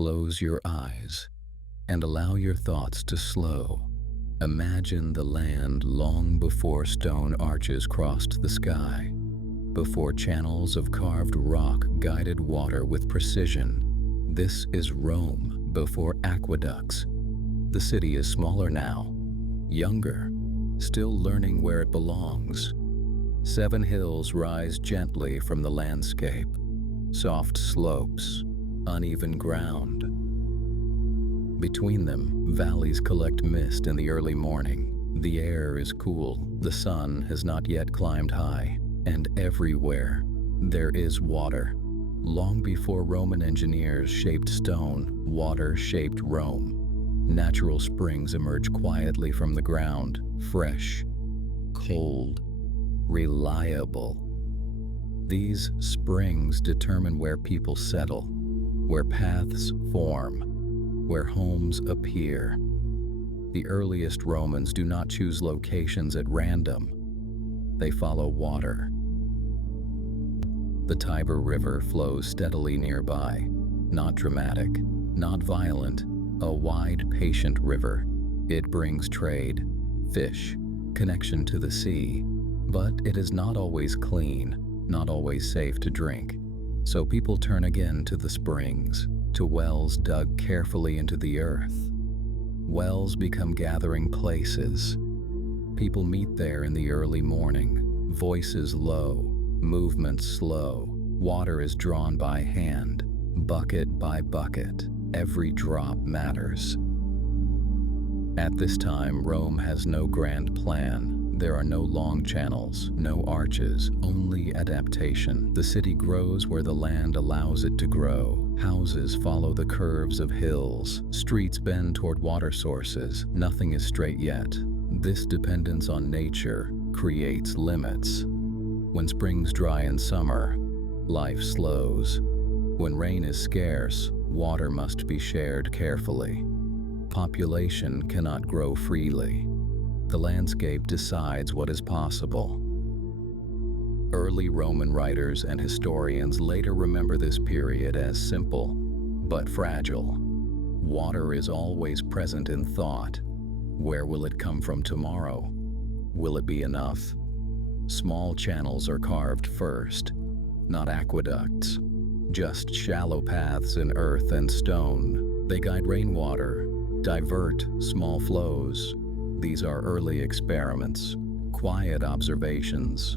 Close your eyes and allow your thoughts to slow. Imagine the land long before stone arches crossed the sky, before channels of carved rock guided water with precision. This is Rome before aqueducts. The city is smaller now, younger, still learning where it belongs. 7 hills rise gently from the landscape, soft slopes, uneven ground. Between them, valleys collect mist in the early morning. The air is cool, the sun has not yet climbed high, and everywhere there is water. Long before Roman engineers shaped stone, water shaped Rome. Natural springs emerge quietly from the ground, fresh, cold, reliable. These springs determine where people settle, where paths form, where homes appear. The earliest Romans do not choose locations at random. They follow water. The Tiber River flows steadily nearby, not dramatic, not violent, a wide, patient river. It brings trade, fish, connection to the sea, but it is not always clean, not always safe to drink. So people turn again to the springs, to wells dug carefully into the earth. Wells become gathering places. People meet there in the early morning, voices low, movements slow. Water is drawn by hand, bucket by bucket. Every drop matters. At this time, Rome has no grand plan. There are no long channels, no arches, only adaptation. The city grows where the land allows it to grow. Houses follow the curves of hills. Streets bend toward water sources. Nothing is straight yet. This dependence on nature creates limits. When springs dry in summer, life slows. When rain is scarce, water must be shared carefully. Population cannot grow freely. The landscape decides what is possible. Early Roman writers and historians later remember this period as simple, but fragile. Water is always present in thought. Where will it come from tomorrow? Will it be enough? Small channels are carved first, not aqueducts, just shallow paths in earth and stone. They guide rainwater, divert small flows. These are early experiments, quiet observations.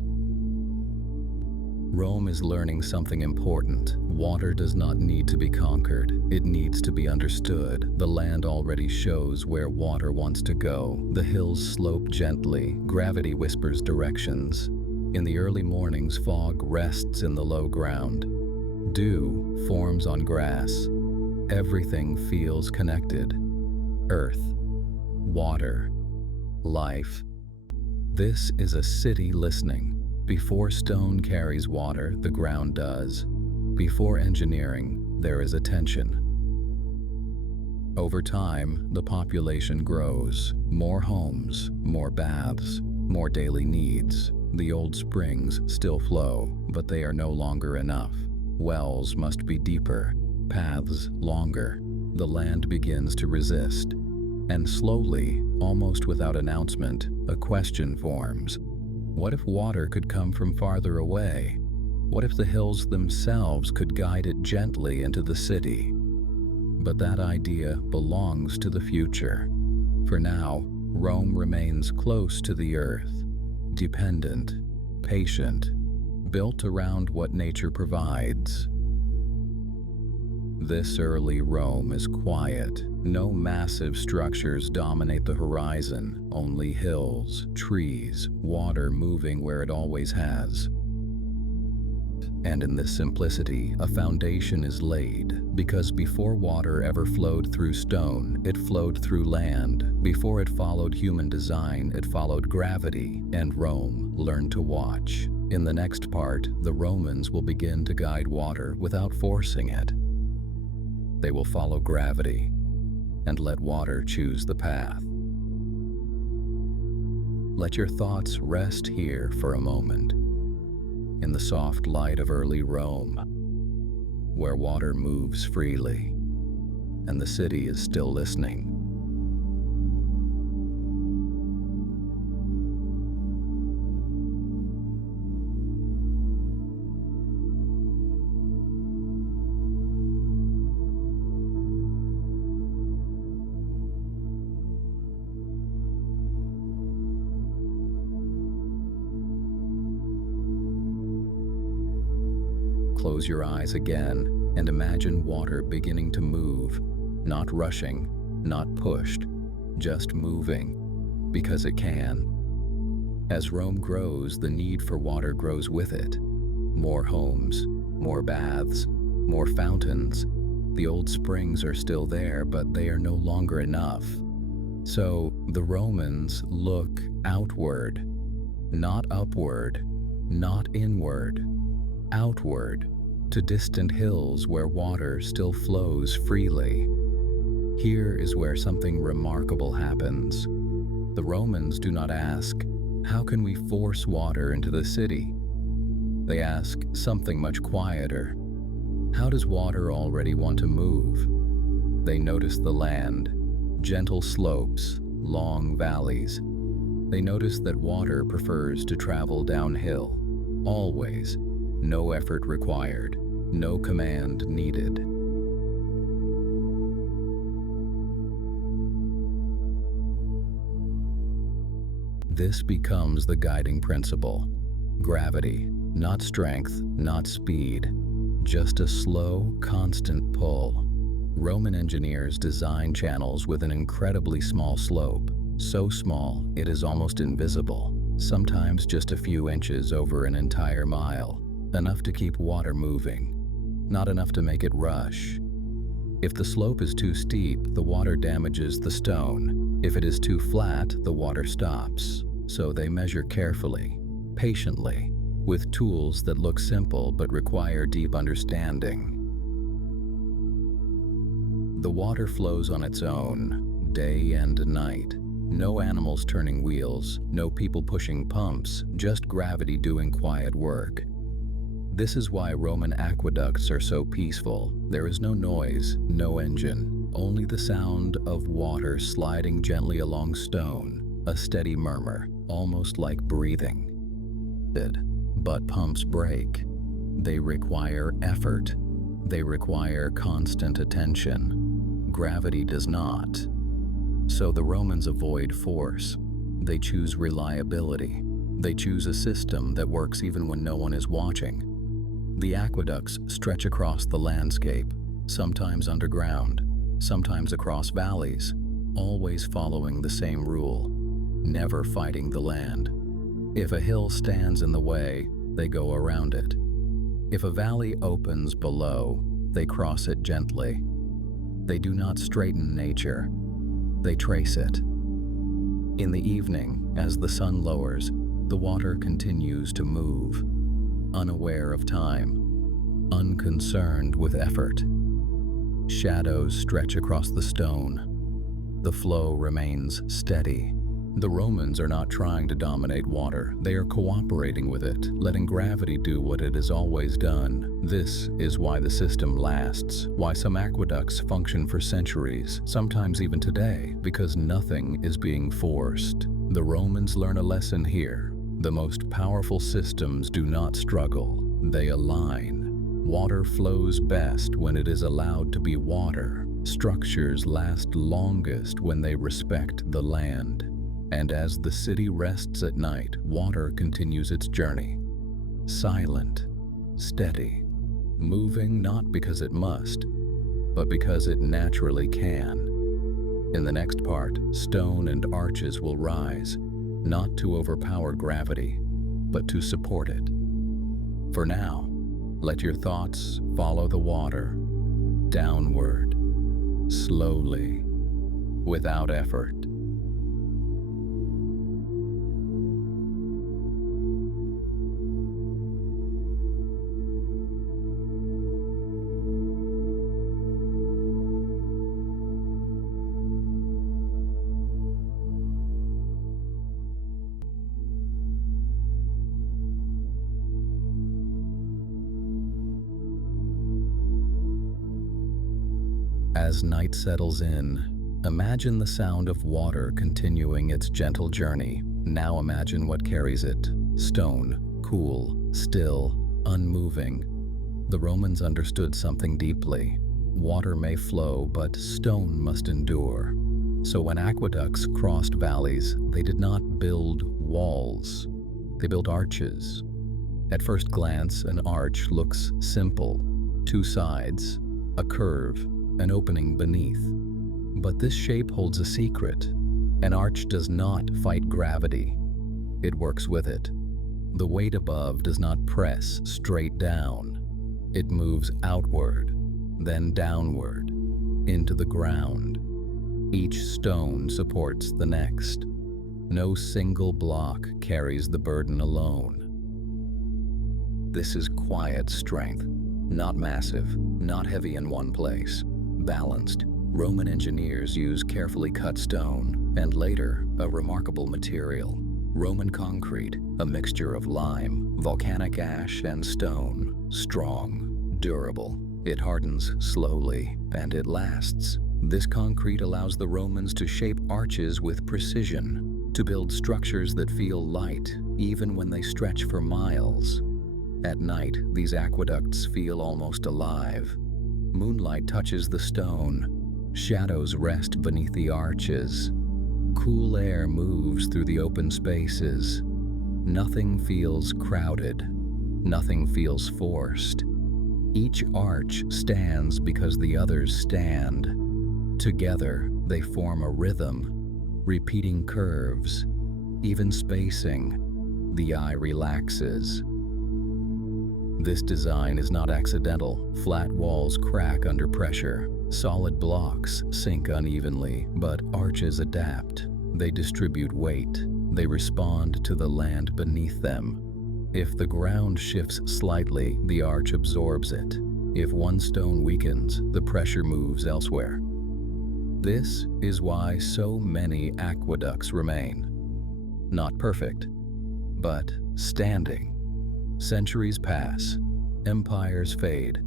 Rome is learning something important. Water does not need to be conquered. It needs to be understood. The land already shows where water wants to go. The hills slope gently. Gravity whispers directions. In the early mornings, fog rests in the low ground. Dew forms on grass. Everything feels connected. Earth, water, life. This is a city listening. Before stone carries water, the ground does. Before engineering, there is attention. Over time, the population grows. More homes, more baths, more daily needs. The old springs still flow, but they are no longer enough. Wells must be deeper, paths longer. The land begins to resist. And slowly, almost without announcement, a question forms. What if water could come from farther away? What if the hills themselves could guide it gently into the city? But that idea belongs to the future. For now, Rome remains close to the earth, dependent, patient, built around what nature provides. This early Rome is quiet. No massive structures dominate the horizon, only hills, trees, water moving where it always has. And in this simplicity, a foundation is laid, because before water ever flowed through stone, it flowed through land. Before it followed human design, it followed gravity, and Rome learned to watch. In the next part, the Romans will begin to guide water without forcing it. They will follow gravity and let water choose the path. Let your thoughts rest here for a moment, in the soft light of early Rome, where water moves freely. and the city is still listening. Close your eyes again and imagine water beginning to move, not rushing, not pushed, just moving, because it can. As Rome grows, the need for water grows with it. More homes, more baths, more fountains. The old springs are still there, but they are no longer enough. So the Romans look outward, not upward, not inward, outward, to distant hills where water still flows freely. Here is where something remarkable happens. The Romans do not ask, "How can we force water into the city?" They ask something much quieter. "How does water already want to move?" They notice the land, gentle slopes, long valleys. They notice that water prefers to travel downhill, always. No effort required, no command needed. This becomes the guiding principle. Gravity, not strength, not speed, just a slow, constant pull. Roman engineers design channels with an incredibly small slope, so small it is almost invisible, sometimes just a few inches over an entire mile. Enough to keep water moving, not enough to make it rush. If the slope is too steep, the water damages the stone. If it is too flat, the water stops. So they measure carefully, patiently, with tools that look simple but require deep understanding. The water flows on its own, day and night. No animals turning wheels, no people pushing pumps, just gravity doing quiet work. This is why Roman aqueducts are so peaceful. There is no noise, no engine, only the sound of water sliding gently along stone, a steady murmur, almost like breathing. But pumps break. They require effort. They require constant attention. Gravity does not. So the Romans avoid force. They choose reliability. They choose a system that works even when no one is watching. The aqueducts stretch across the landscape, sometimes underground, sometimes across valleys, always following the same rule, never fighting the land. If a hill stands in the way, they go around it. If a valley opens below, they cross it gently. They do not straighten nature, they trace it. In the evening, as the sun lowers, the water continues to move, unaware of time, unconcerned with effort. Shadows stretch across the stone. The flow remains steady. The Romans are not trying to dominate water. They are cooperating with it, letting gravity do what it has always done. This is why the system lasts, why some aqueducts function for centuries, sometimes even today, because nothing is being forced. The Romans learn a lesson here. The most powerful systems do not struggle, they align. Water flows best when it is allowed to be water. Structures last longest when they respect the land. And as the city rests at night, water continues its journey. Silent, steady, moving not because it must, but because it naturally can. In the next part, stone and arches will rise, not to overpower gravity, but to support it. For now, let your thoughts follow the water, downward, slowly, without effort. As night settles in, imagine the sound of water continuing its gentle journey. Now imagine what carries it: stone, cool, still, unmoving. The Romans understood something deeply. Water may flow, but stone must endure. So when aqueducts crossed valleys, they did not build walls. They built arches. At first glance, an arch looks simple: two sides, a curve, an opening beneath. But this shape holds a secret. An arch does not fight gravity. It works with it. The weight above does not press straight down. It moves outward, then downward, into the ground. Each stone supports the next. No single block carries the burden alone. This is quiet strength, not massive, not heavy in one place, balanced. Roman engineers used carefully cut stone, and later, a remarkable material: Roman concrete, a mixture of lime, volcanic ash, and stone. Strong, durable. It hardens slowly, and it lasts. This concrete allows the Romans to shape arches with precision, to build structures that feel light, even when they stretch for miles. At night, these aqueducts feel almost alive. Moonlight touches the stone. Shadows rest beneath the arches. Cool air moves through the open spaces. Nothing feels crowded. Nothing feels forced. Each arch stands because the others stand. Together, they form a rhythm, repeating curves, even spacing. The eye relaxes. This design is not accidental. Flat walls crack under pressure. Solid blocks sink unevenly, but arches adapt. They distribute weight. They respond to the land beneath them. If the ground shifts slightly, the arch absorbs it. If one stone weakens, the pressure moves elsewhere. This is why so many aqueducts remain. Not perfect, but standing. Centuries pass, empires fade,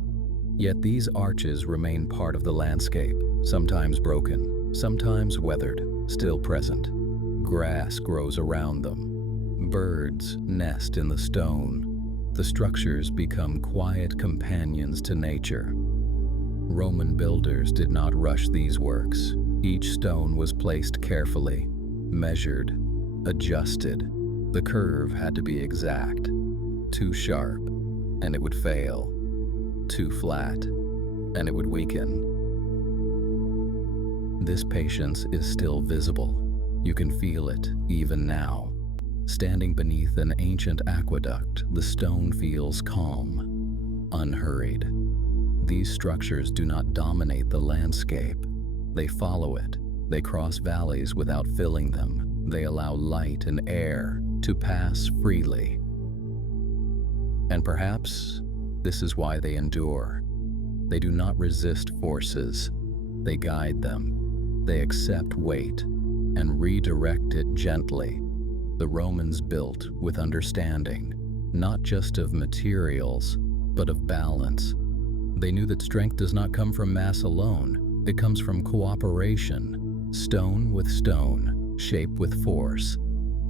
yet these arches remain part of the landscape, sometimes broken, sometimes weathered, still present. Grass grows around them. Birds nest in the stone. The structures become quiet companions to nature. Roman builders did not rush these works. Each stone was placed carefully, measured, adjusted. The curve had to be exact. Too sharp, and it would fail. Too flat, and it would weaken. This patience is still visible. You can feel it even now. Standing beneath an ancient aqueduct, the stone feels calm, unhurried. These structures do not dominate the landscape. They follow it. They cross valleys without filling them. They allow light and air to pass freely. And perhaps this is why they endure. They do not resist forces. They guide them. They accept weight and redirect it gently. The Romans built with understanding, not just of materials, but of balance. They knew that strength does not come from mass alone. It comes from cooperation, stone with stone, shape with force.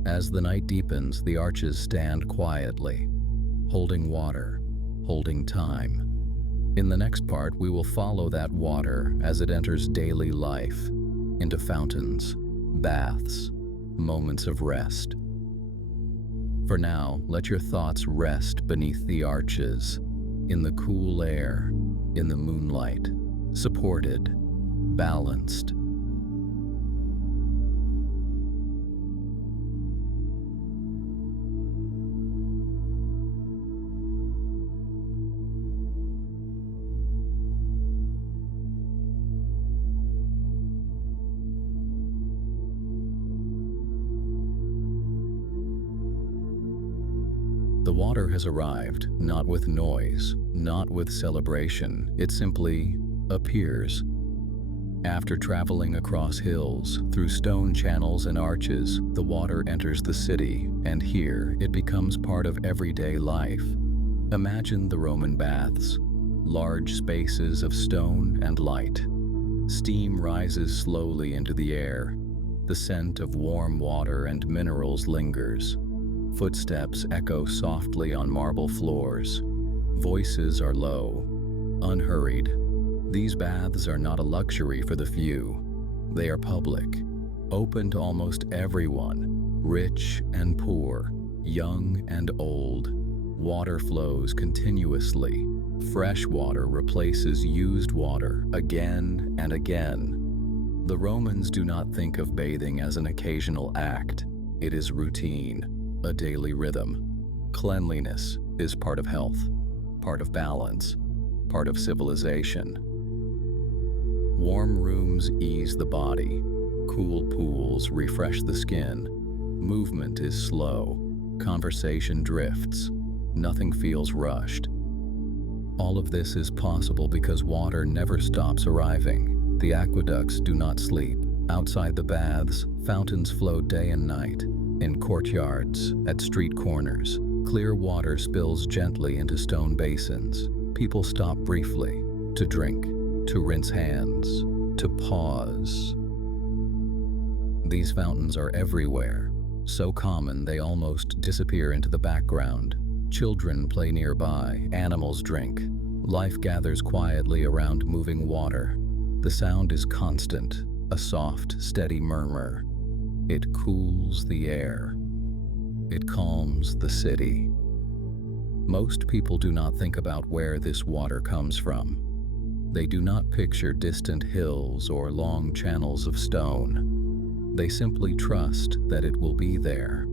As the night deepens, the arches stand quietly, holding water, holding time. In the next part, we will follow that water as it enters daily life, into fountains, baths, moments of rest. For now, let your thoughts rest beneath the arches, in the cool air, in the moonlight, supported, balanced. The water has arrived, not with noise, not with celebration. It simply appears. After traveling across hills, through stone channels and arches, the water enters the city, and here it becomes part of everyday life. Imagine the Roman baths, large spaces of stone and light. Steam rises slowly into the air. The scent of warm water and minerals lingers. Footsteps echo softly on marble floors. Voices are low, unhurried. These baths are not a luxury for the few. They are public, open to almost everyone, rich and poor, young and old. Water flows continuously. Fresh water replaces used water again and again. The Romans do not think of bathing as an occasional act. It is routine, a daily rhythm. Cleanliness is part of health, part of balance, part of civilization. Warm rooms ease the body. Cool pools refresh the skin. Movement is slow. Conversation drifts. Nothing feels rushed. All of this is possible because water never stops arriving. The aqueducts do not sleep. Outside the baths, fountains flow day and night. In courtyards, at street corners, clear water spills gently into stone basins. People stop briefly to drink, to rinse hands, to pause. These fountains are everywhere, so common they almost disappear into the background. Children play nearby, animals drink. Life gathers quietly around moving water. The sound is constant, a soft, steady murmur. It cools the air. It calms the city. Most people do not think about where this water comes from. They do not picture distant hills or long channels of stone. They simply trust that it will be there.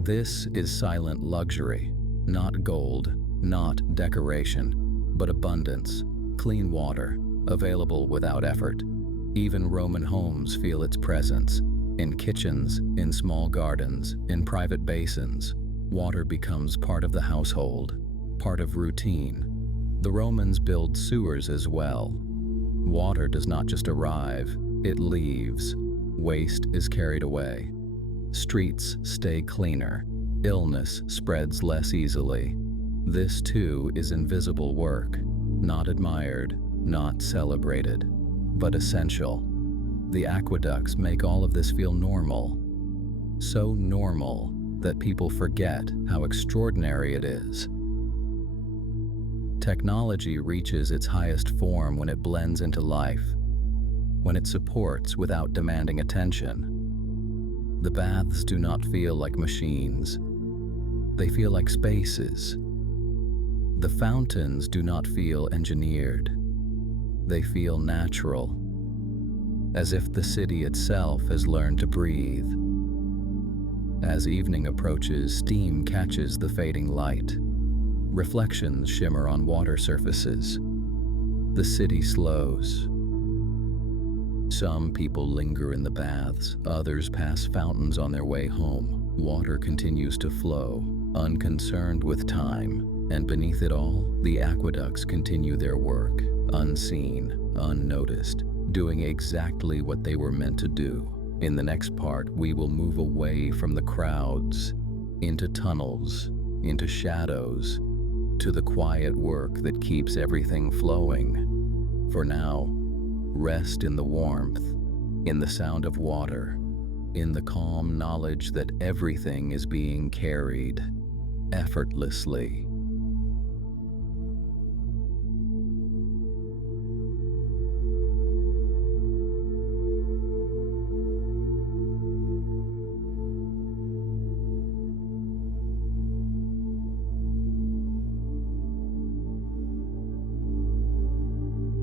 This is silent luxury, not gold, not decoration, but abundance, clean water, available without effort. Even Roman homes feel its presence. In kitchens, in small gardens, in private basins, water becomes part of the household, part of routine. The Romans build sewers as well. Water does not just arrive, it leaves. Waste is carried away. Streets stay cleaner. Illness spreads less easily. This too is invisible work, not admired, not celebrated, but essential. The aqueducts make all of this feel normal. So normal that people forget how extraordinary it is. Technology reaches its highest form when it blends into life, when it supports without demanding attention. The baths do not feel like machines. They feel like spaces. The fountains do not feel engineered. They feel natural, as if the city itself has learned to breathe. As evening approaches, steam catches the fading light. Reflections shimmer on water surfaces. The city slows. Some people linger in the baths, others pass fountains on their way home. Water continues to flow, unconcerned with time, and beneath it all, the aqueducts continue their work, unseen, unnoticed, doing exactly what they were meant to do. In the next part, we will move away from the crowds, into tunnels, into shadows, to the quiet work that keeps everything flowing. For now, rest in the warmth, in the sound of water, in the calm knowledge that everything is being carried effortlessly.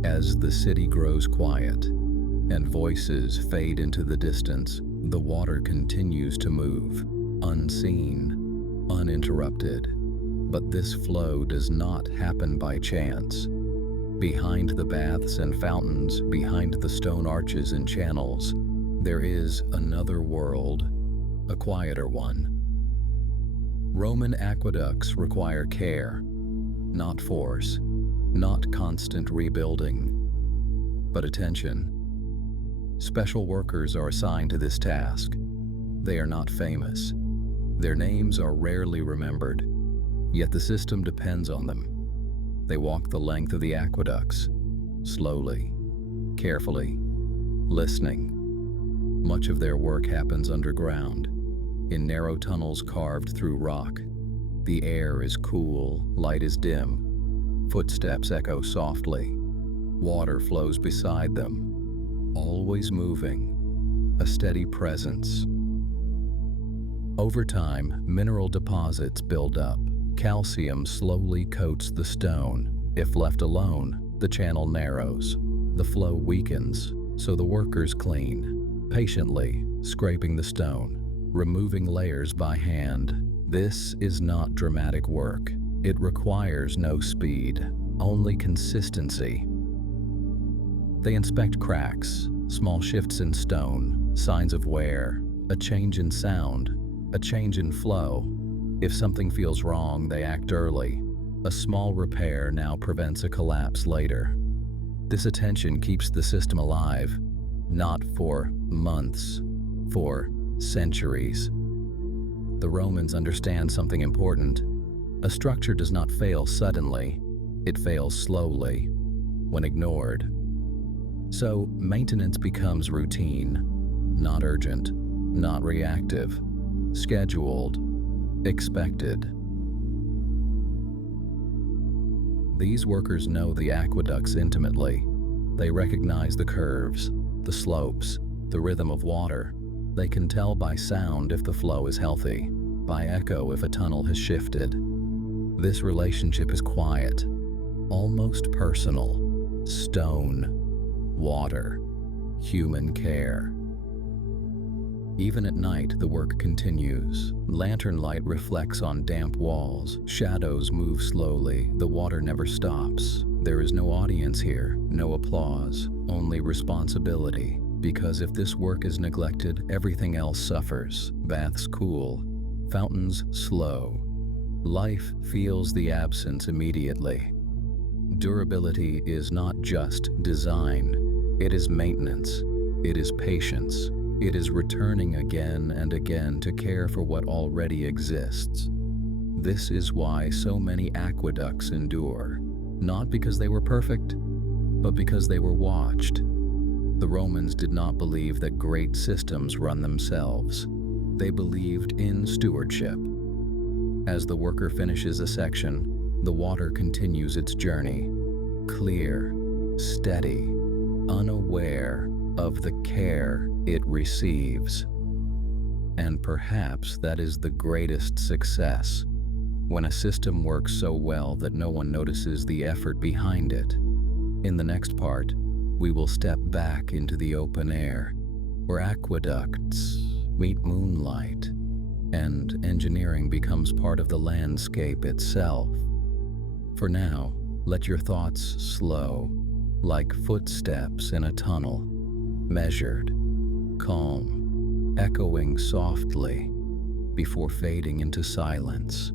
As the city grows quiet and voices fade into the distance, the water continues to move, unseen, uninterrupted. But this flow does not happen by chance. Behind the baths and fountains, behind the stone arches and channels, there is another world, a quieter one. Roman aqueducts require care, not force, not constant rebuilding, but attention. Special workers are assigned to this task. They are not famous. Their names are rarely remembered, yet the system depends on them. They walk the length of the aqueducts, slowly, carefully, listening. Much of their work happens underground, in narrow tunnels carved through rock. The air is cool, light is dim. Footsteps echo softly. Water flows beside them, always moving, a steady presence. Over time, mineral deposits build up. Calcium slowly coats the stone. If left alone, the channel narrows. The flow weakens, so the workers clean, patiently scraping the stone, removing layers by hand. This is not dramatic work. It requires no speed, only consistency. They inspect cracks, small shifts in stone, signs of wear, a change in sound, a change in flow. If something feels wrong, they act early. A small repair now prevents a collapse later. This attention keeps the system alive, not for months, for centuries. The Romans understand something important. A structure does not fail suddenly, it fails slowly, when ignored. So, maintenance becomes routine, not urgent, not reactive, scheduled, expected. These workers know the aqueducts intimately. They recognize the curves, the slopes, the rhythm of water. They can tell by sound if the flow is healthy, by echo if a tunnel has shifted. This relationship is quiet, almost personal. Stone, water, human care. Even at night, the work continues. Lantern light reflects on damp walls. Shadows move slowly. The water never stops. There is no audience here, no applause, only responsibility. Because if this work is neglected, everything else suffers. Baths cool, fountains slow. Life feels the absence immediately. Durability is not just design. It is maintenance. It is patience. It is returning again and again to care for what already exists. This is why so many aqueducts endure, not because they were perfect, but because they were watched. The Romans did not believe that great systems run themselves. They believed in stewardship. As the worker finishes a section, the water continues its journey, clear, steady, unaware of the care it receives. And perhaps that is the greatest success, when a system works so well that no one notices the effort behind it. In the next part, we will step back into the open air, where aqueducts meet moonlight, and engineering becomes part of the landscape itself. For now, let your thoughts slow, like footsteps in a tunnel, measured, calm, echoing softly before fading into silence.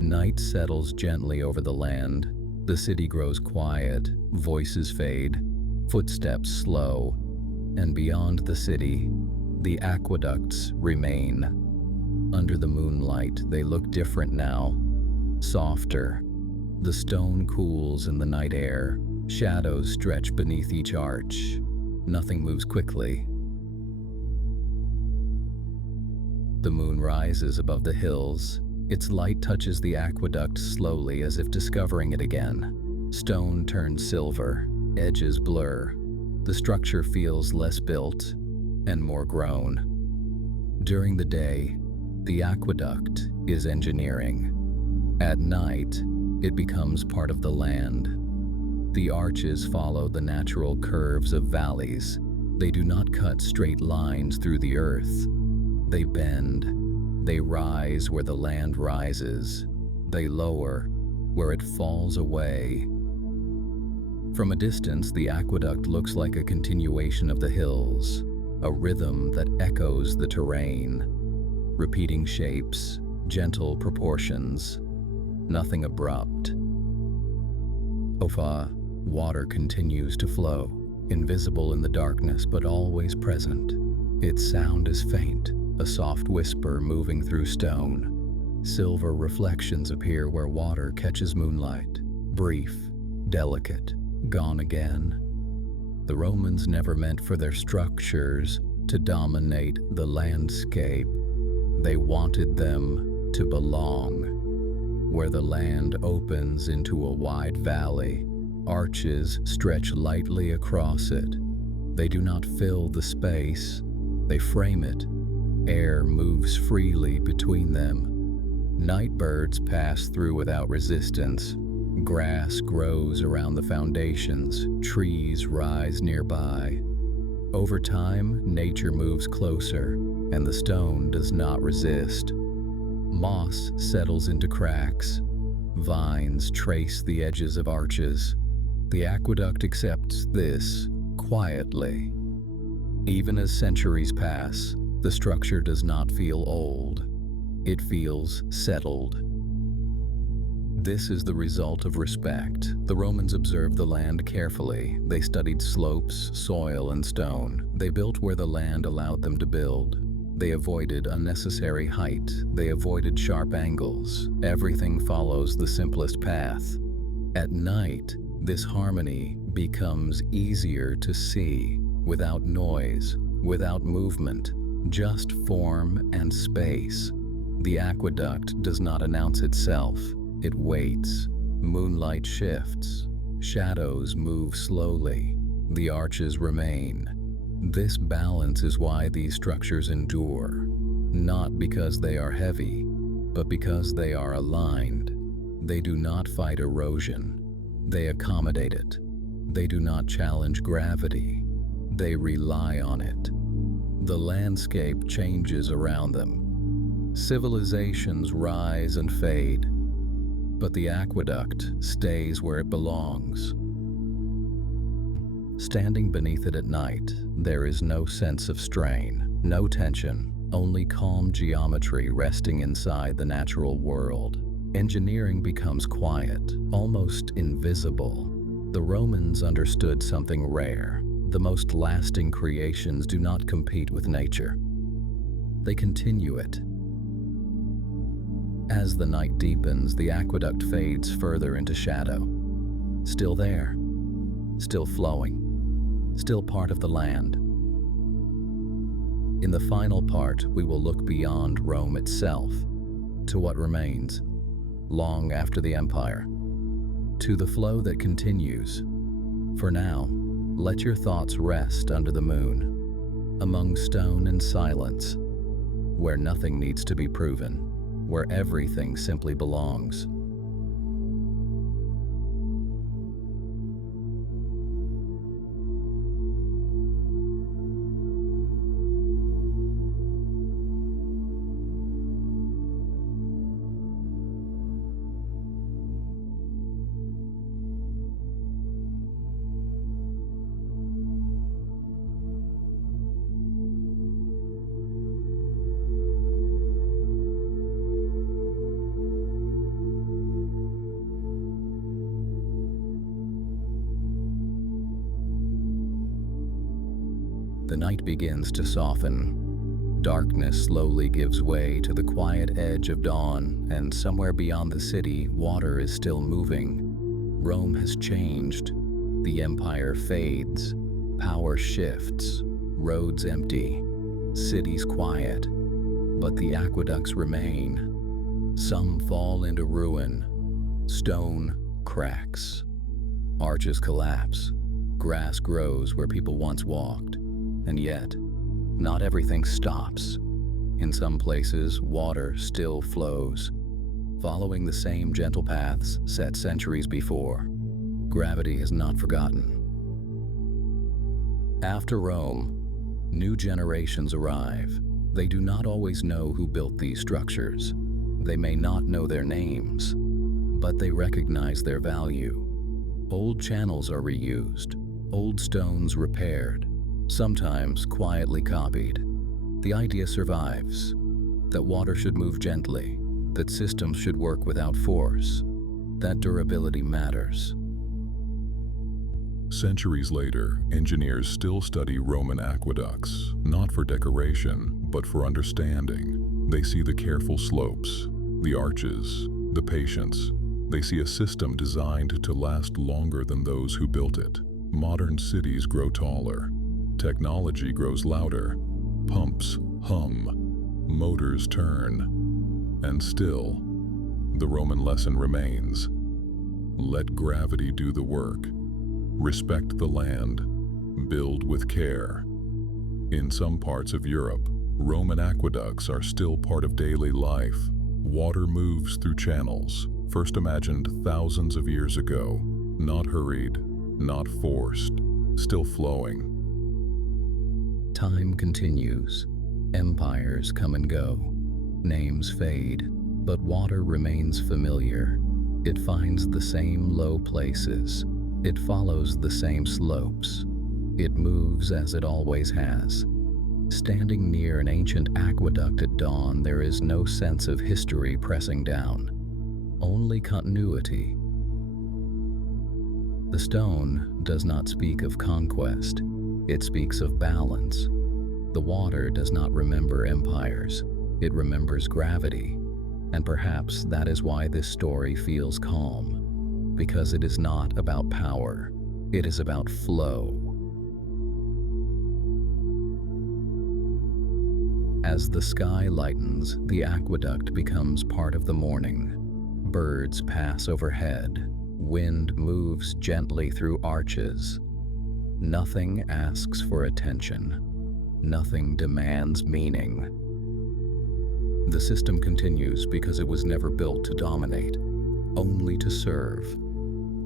Night settles gently over the land. The city grows quiet, voices fade, footsteps slow, and beyond the city, the aqueducts remain. Under the moonlight, they look different now, softer. The stone cools in the night air, shadows stretch beneath each arch. Nothing moves quickly. The moon rises above the hills. Its light touches the aqueduct slowly, as if discovering it again. Stone turns silver, edges blur. The structure feels less built and more grown. During the day, the aqueduct is engineering. At night, it becomes part of the land. The arches follow the natural curves of valleys. They do not cut straight lines through the earth. They bend. They rise where the land rises. They lower where it falls away. From a distance, the aqueduct looks like a continuation of the hills, a rhythm that echoes the terrain. repeating shapes, gentle proportions, nothing abrupt. Ofa, water continues to flow, invisible in the darkness but always present. Its sound is faint, a soft whisper moving through stone. Silver reflections appear where water catches moonlight, brief, delicate, gone again. The Romans never meant for their structures to dominate the landscape. They wanted them to belong. Where the land opens into a wide valley, arches stretch lightly across it. They do not fill the space, they frame it. Air moves freely between them. Night birds pass through without resistance. Grass grows around the foundations, trees rise nearby. Over time, nature moves closer, and the stone does not resist. Moss settles into cracks. Vines trace the edges of arches. The aqueduct accepts this quietly. Even as centuries pass, the structure does not feel old. It feels settled. This is the result of respect. The Romans observed the land carefully. They studied slopes, soil, and stone. They built where the land allowed them to build. They avoided unnecessary height. They avoided sharp angles. Everything follows the simplest path. At night, this harmony becomes easier to see, without noise, without movement, just form and space. The aqueduct does not announce itself. It waits. Moonlight shifts. Shadows move slowly. The arches remain. This balance is why these structures endure, not because they are heavy, but because they are aligned. They do not fight erosion. They accommodate it. They do not challenge gravity. They rely on it. The landscape changes around them. Civilizations rise and fade, but the aqueduct stays where it belongs. Standing beneath it at night, there is no sense of strain, no tension, only calm geometry resting inside the natural world. Engineering becomes quiet, almost invisible. The Romans understood something rare. The most lasting creations do not compete with nature. They continue it. As the night deepens, the aqueduct fades further into shadow. Still there, still flowing, still part of the land. In the final part, we will look beyond Rome itself, to what remains, long after the empire, to the flow that continues. For now, let your thoughts rest under the moon, among stone and silence, where nothing needs to be proven, where everything simply belongs. The night begins to soften. Darkness slowly gives way to the quiet edge of dawn, and somewhere beyond the city, water is still moving. Rome has changed. The empire fades. Power shifts. Roads empty. Cities quiet. But the aqueducts remain. Some fall into ruin. Stone cracks. Arches collapse. Grass grows where people once walked. And yet, not everything stops. In some places, water still flows, following the same gentle paths set centuries before. Gravity has not forgotten. After Rome, new generations arrive. They do not always know who built these structures. They may not know their names, but they recognize their value. Old channels are reused, old stones repaired, sometimes quietly copied. The idea survives. that water should move gently, that systems should work without force, that durability matters. Centuries later, engineers still study Roman aqueducts, not for decoration, but for understanding. They see the careful slopes, the arches, the patience. They see a system designed to last longer than those who built it. Modern cities grow taller. Technology grows louder. Pumps hum. Motors turn. And still, the Roman lesson remains. Let gravity do the work. Respect the land. Build with care. In some parts of Europe, Roman aqueducts are still part of daily life. Water moves through channels, first imagined thousands of years ago, not hurried, not forced, still flowing. Time continues. Empires come and go. Names fade, but water remains familiar. It finds the same low places. It follows the same slopes. It moves as it always has. Standing near an ancient aqueduct at dawn, there is no sense of history pressing down, only continuity. The stone does not speak of conquest, it speaks of balance. The water does not remember empires, it remembers gravity. And perhaps that is why this story feels calm, because it is not about power, it is about flow. As the sky lightens, the aqueduct becomes part of the morning. Birds pass overhead. Wind moves gently through arches. Nothing asks for attention. Nothing demands meaning. The system continues because it was never built to dominate, only to serve.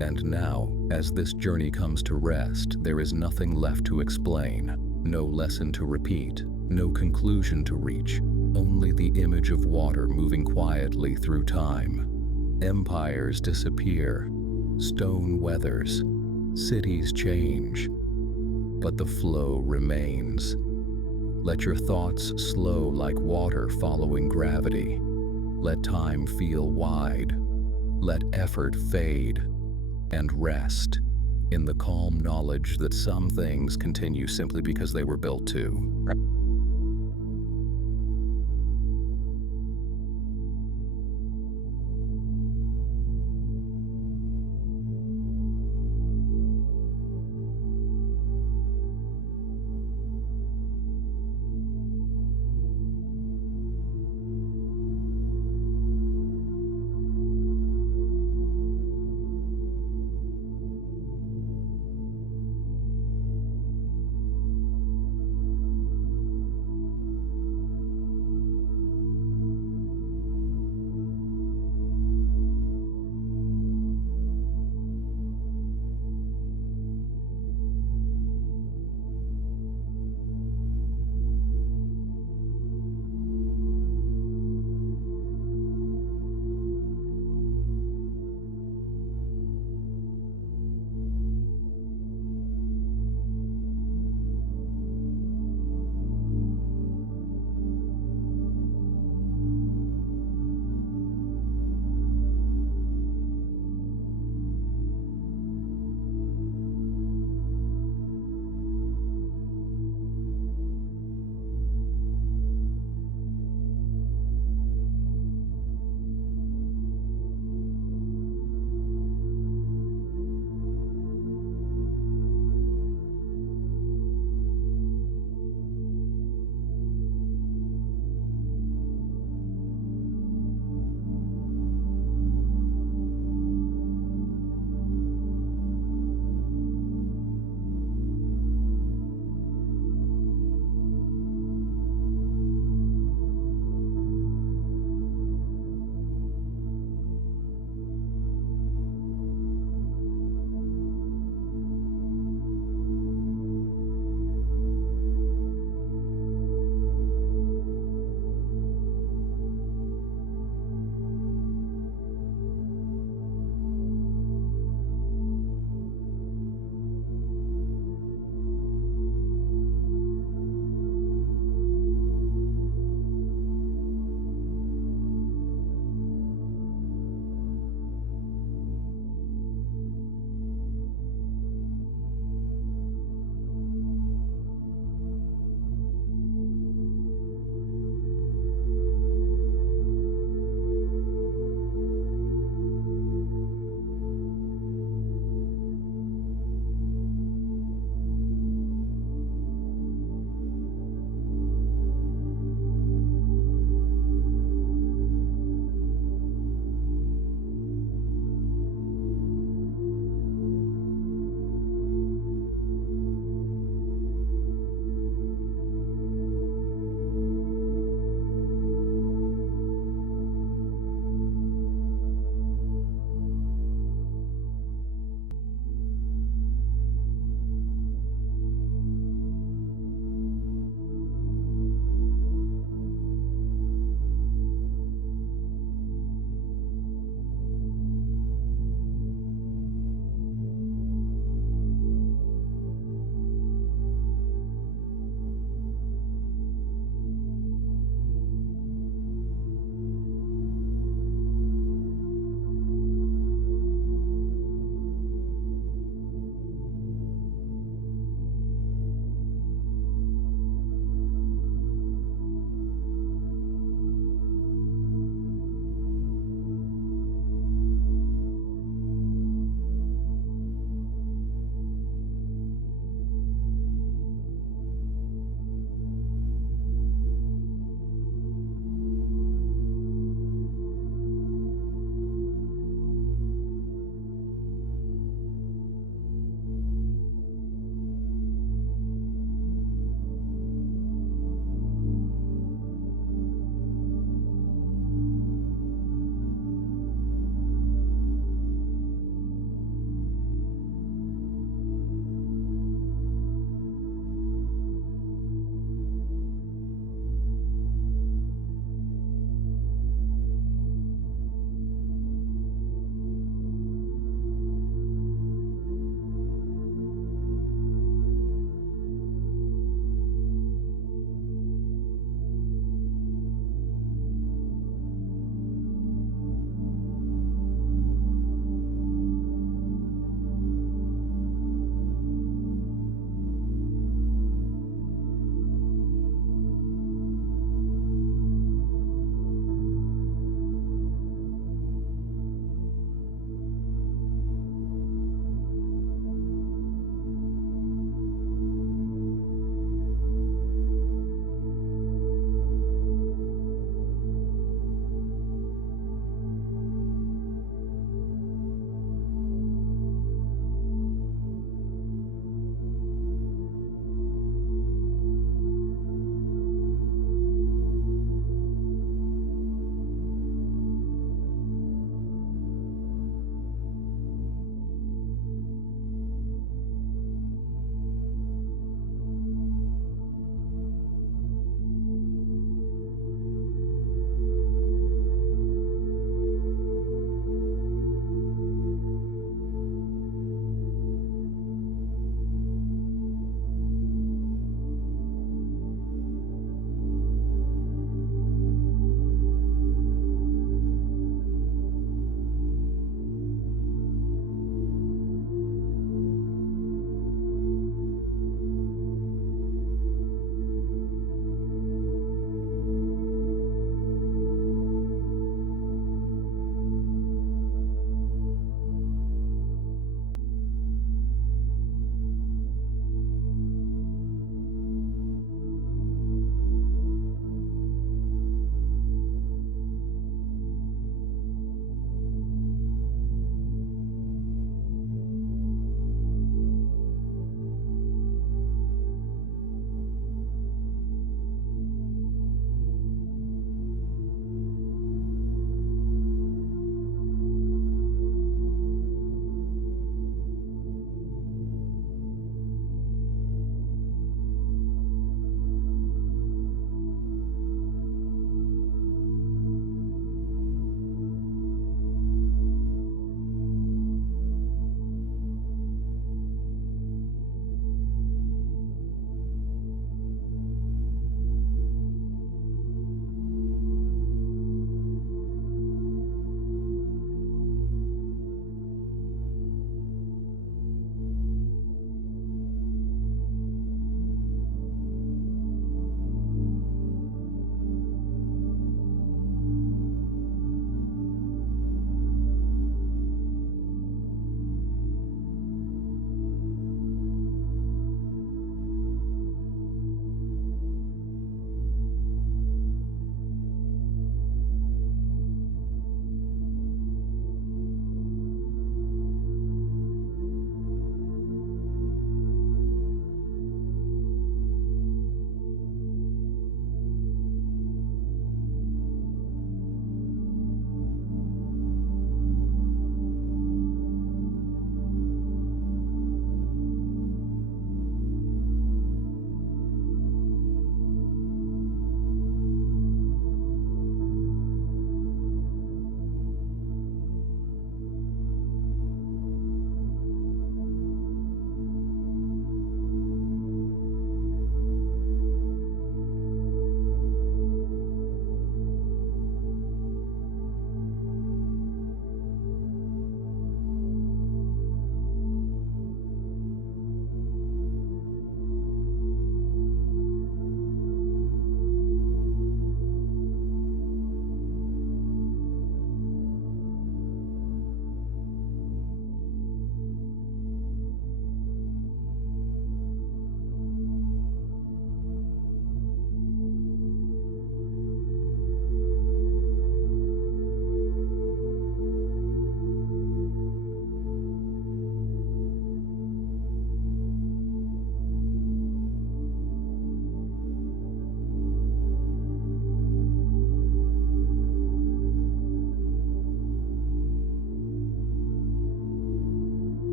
And now, as this journey comes to rest, there is nothing left to explain, no lesson to repeat, no conclusion to reach, only the image of water moving quietly through time. Empires disappear, stone weathers, cities change, but the flow remains. Let your thoughts slow like water following gravity. Let time feel wide. Let effort fade, and rest in the calm knowledge that some things continue simply because they were built to.